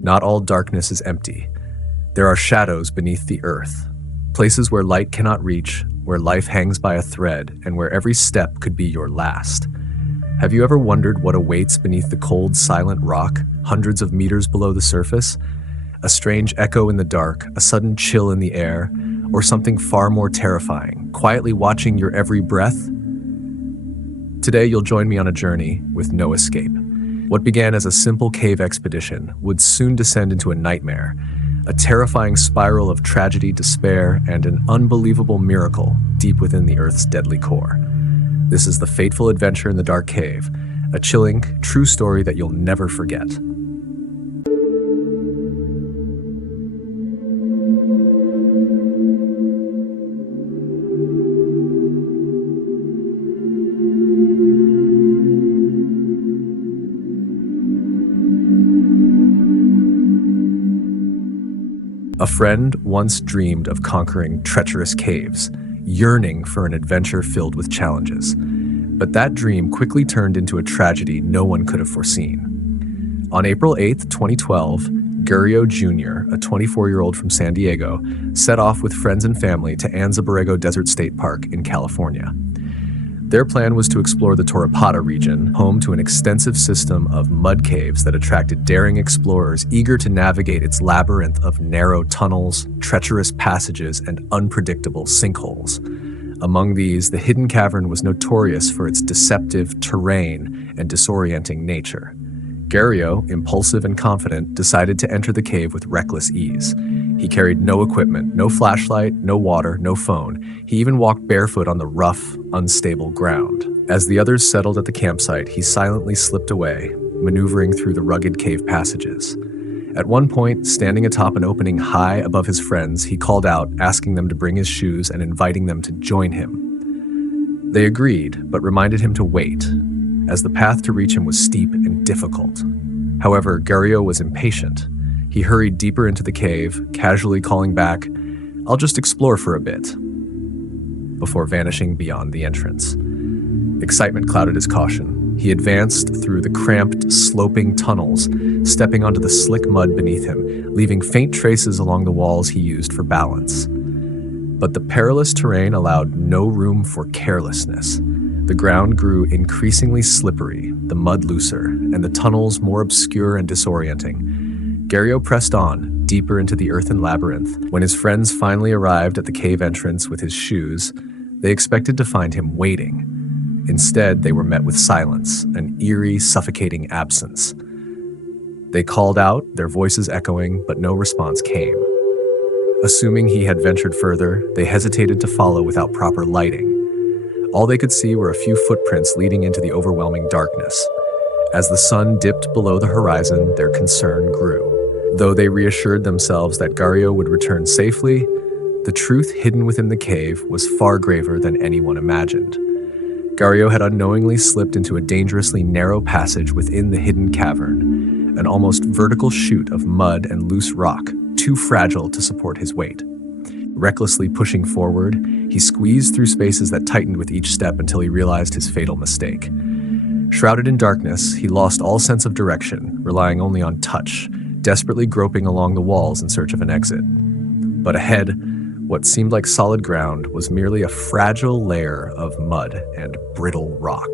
Not all darkness is empty. There are shadows beneath the earth, places where light cannot reach, where life hangs by a thread, and where every step could be your last. Have you ever wondered what awaits beneath the cold, silent rock, hundreds of meters below the surface? A strange echo in the dark, a sudden chill in the air, or something far more terrifying, quietly watching your every breath? Today, you'll join me on a journey with no escape. What began as a simple cave expedition would soon descend into a nightmare, a terrifying spiral of tragedy, despair, and an unbelievable miracle deep within the Earth's deadly core. This is The Fateful Adventure in the Dark Cave, a chilling, true story that you'll never forget. A friend once dreamed of conquering treacherous caves, yearning for an adventure filled with challenges. But that dream quickly turned into a tragedy no one could have foreseen. On April 8, 2012, Gurio Jr., a 24-year-old from San Diego, set off with friends and family to Anza Borrego Desert State Park in California. Their plan was to explore the Torrepata region, home to an extensive system of mud caves that attracted daring explorers eager to navigate its labyrinth of narrow tunnels, treacherous passages, and unpredictable sinkholes. Among these, the hidden cavern was notorious for its deceptive terrain and disorienting nature. Gurio, impulsive and confident, decided to enter the cave with reckless ease. He carried no equipment, no flashlight, no water, no phone. He even walked barefoot on the rough, unstable ground. As the others settled at the campsite, he silently slipped away, maneuvering through the rugged cave passages. At one point, standing atop an opening high above his friends, he called out, asking them to bring his shoes and inviting them to join him. They agreed, but reminded him to wait, as the path to reach him was steep and difficult. However, Gurio was impatient. He hurried deeper into the cave, casually calling back, "I'll just explore for a bit," before vanishing beyond the entrance. Excitement clouded his caution. He advanced through the cramped, sloping tunnels, stepping onto the slick mud beneath him, leaving faint traces along the walls he used for balance. But the perilous terrain allowed no room for carelessness. The ground grew increasingly slippery, the mud looser, and the tunnels more obscure and disorienting. Gurio pressed on, deeper into the earthen labyrinth. When his friends finally arrived at the cave entrance with his shoes, they expected to find him waiting. Instead, they were met with silence, an eerie, suffocating absence. They called out, their voices echoing, but no response came. Assuming he had ventured further, they hesitated to follow without proper lighting. All they could see were a few footprints leading into the overwhelming darkness. As the sun dipped below the horizon, their concern grew. Though they reassured themselves that Gurio would return safely, the truth hidden within the cave was far graver than anyone imagined. Gurio had unknowingly slipped into a dangerously narrow passage within the hidden cavern, an almost vertical chute of mud and loose rock, too fragile to support his weight. Recklessly pushing forward, he squeezed through spaces that tightened with each step until he realized his fatal mistake. Shrouded in darkness, he lost all sense of direction, relying only on touch, desperately groping along the walls in search of an exit. But ahead, what seemed like solid ground was merely a fragile layer of mud and brittle rock.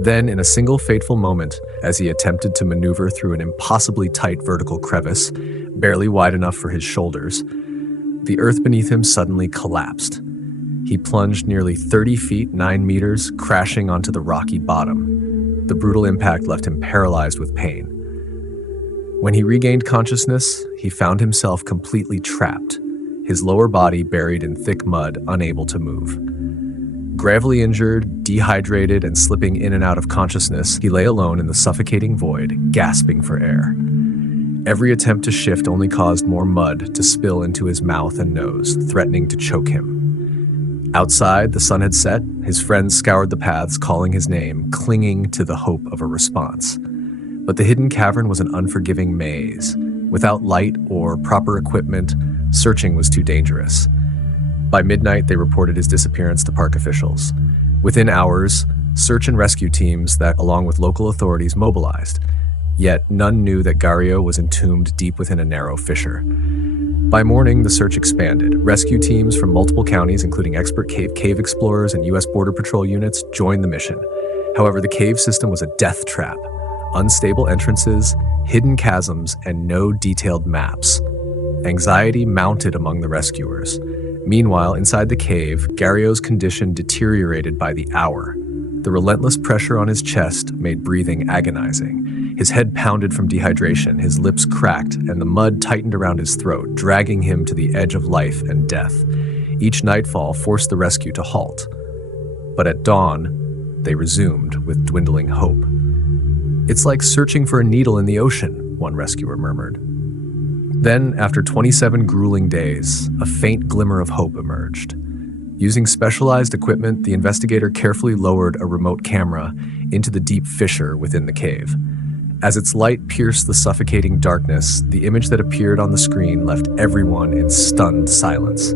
Then, in a single fateful moment, as he attempted to maneuver through an impossibly tight vertical crevice, barely wide enough for his shoulders, the earth beneath him suddenly collapsed. He plunged nearly 30 feet, 9 meters, crashing onto the rocky bottom. The brutal impact left him paralyzed with pain. When he regained consciousness, he found himself completely trapped, his lower body buried in thick mud, unable to move. Gravely injured, dehydrated, and slipping in and out of consciousness, he lay alone in the suffocating void, gasping for air. Every attempt to shift only caused more mud to spill into his mouth and nose, threatening to choke him. Outside, the sun had set. His friends scoured the paths, calling his name, clinging to the hope of a response. But the hidden cavern was an unforgiving maze. Without light or proper equipment, searching was too dangerous. By midnight, they reported his disappearance to park officials. Within hours, search and rescue teams that, along with local authorities, mobilized. Yet none knew that Gario was entombed deep within a narrow fissure. By morning, the search expanded. Rescue teams from multiple counties, including expert cave explorers and U.S. Border Patrol units, joined the mission. However, the cave system was a death trap. Unstable entrances, hidden chasms, and no detailed maps. Anxiety mounted among the rescuers. Meanwhile, inside the cave, Gario's condition deteriorated by the hour. The relentless pressure on his chest made breathing agonizing. His head pounded from dehydration, his lips cracked, and the mud tightened around his throat, dragging him to the edge of life and death. Each nightfall forced the rescue to halt. But at dawn, they resumed with dwindling hope. "It's like searching for a needle in the ocean," one rescuer murmured. Then, after 27 grueling days, a faint glimmer of hope emerged. Using specialized equipment, the investigator carefully lowered a remote camera into the deep fissure within the cave. As its light pierced the suffocating darkness, the image that appeared on the screen left everyone in stunned silence.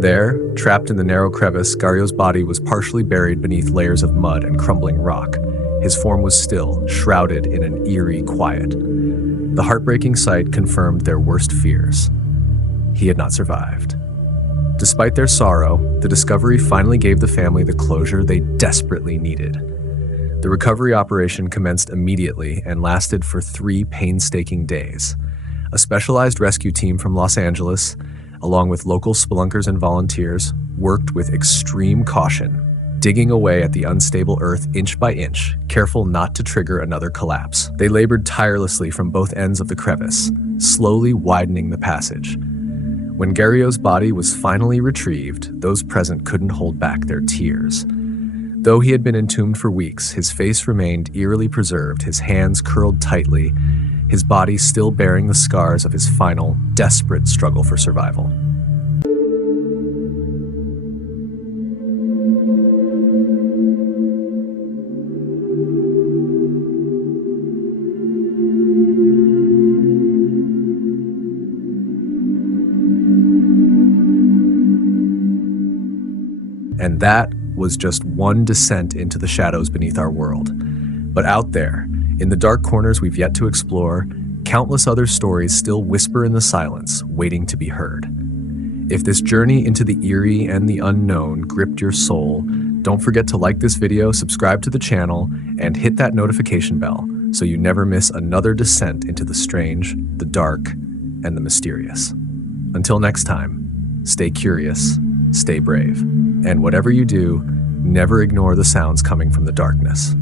There, trapped in the narrow crevice, Gario's body was partially buried beneath layers of mud and crumbling rock. His form was still, shrouded in an eerie quiet. The heartbreaking sight confirmed their worst fears. He had not survived. Despite their sorrow, the discovery finally gave the family the closure they desperately needed. The recovery operation commenced immediately and lasted for 3 painstaking days. A specialized rescue team from Los Angeles, along with local spelunkers and volunteers, worked with extreme caution, digging away at the unstable earth inch by inch, careful not to trigger another collapse. They labored tirelessly from both ends of the crevice, slowly widening the passage. When Gario's body was finally retrieved, those present couldn't hold back their tears. Though he had been entombed for weeks, his face remained eerily preserved, his hands curled tightly, his body still bearing the scars of his final, desperate struggle for survival. And that was just one descent into the shadows beneath our world. But out there, in the dark corners we've yet to explore, countless other stories still whisper in the silence, waiting to be heard. If this journey into the eerie and the unknown gripped your soul, don't forget to like this video, subscribe to the channel, and hit that notification bell so you never miss another descent into the strange, the dark, and the mysterious. Until next time, stay curious, stay brave, and whatever you do, never ignore the sounds coming from the darkness.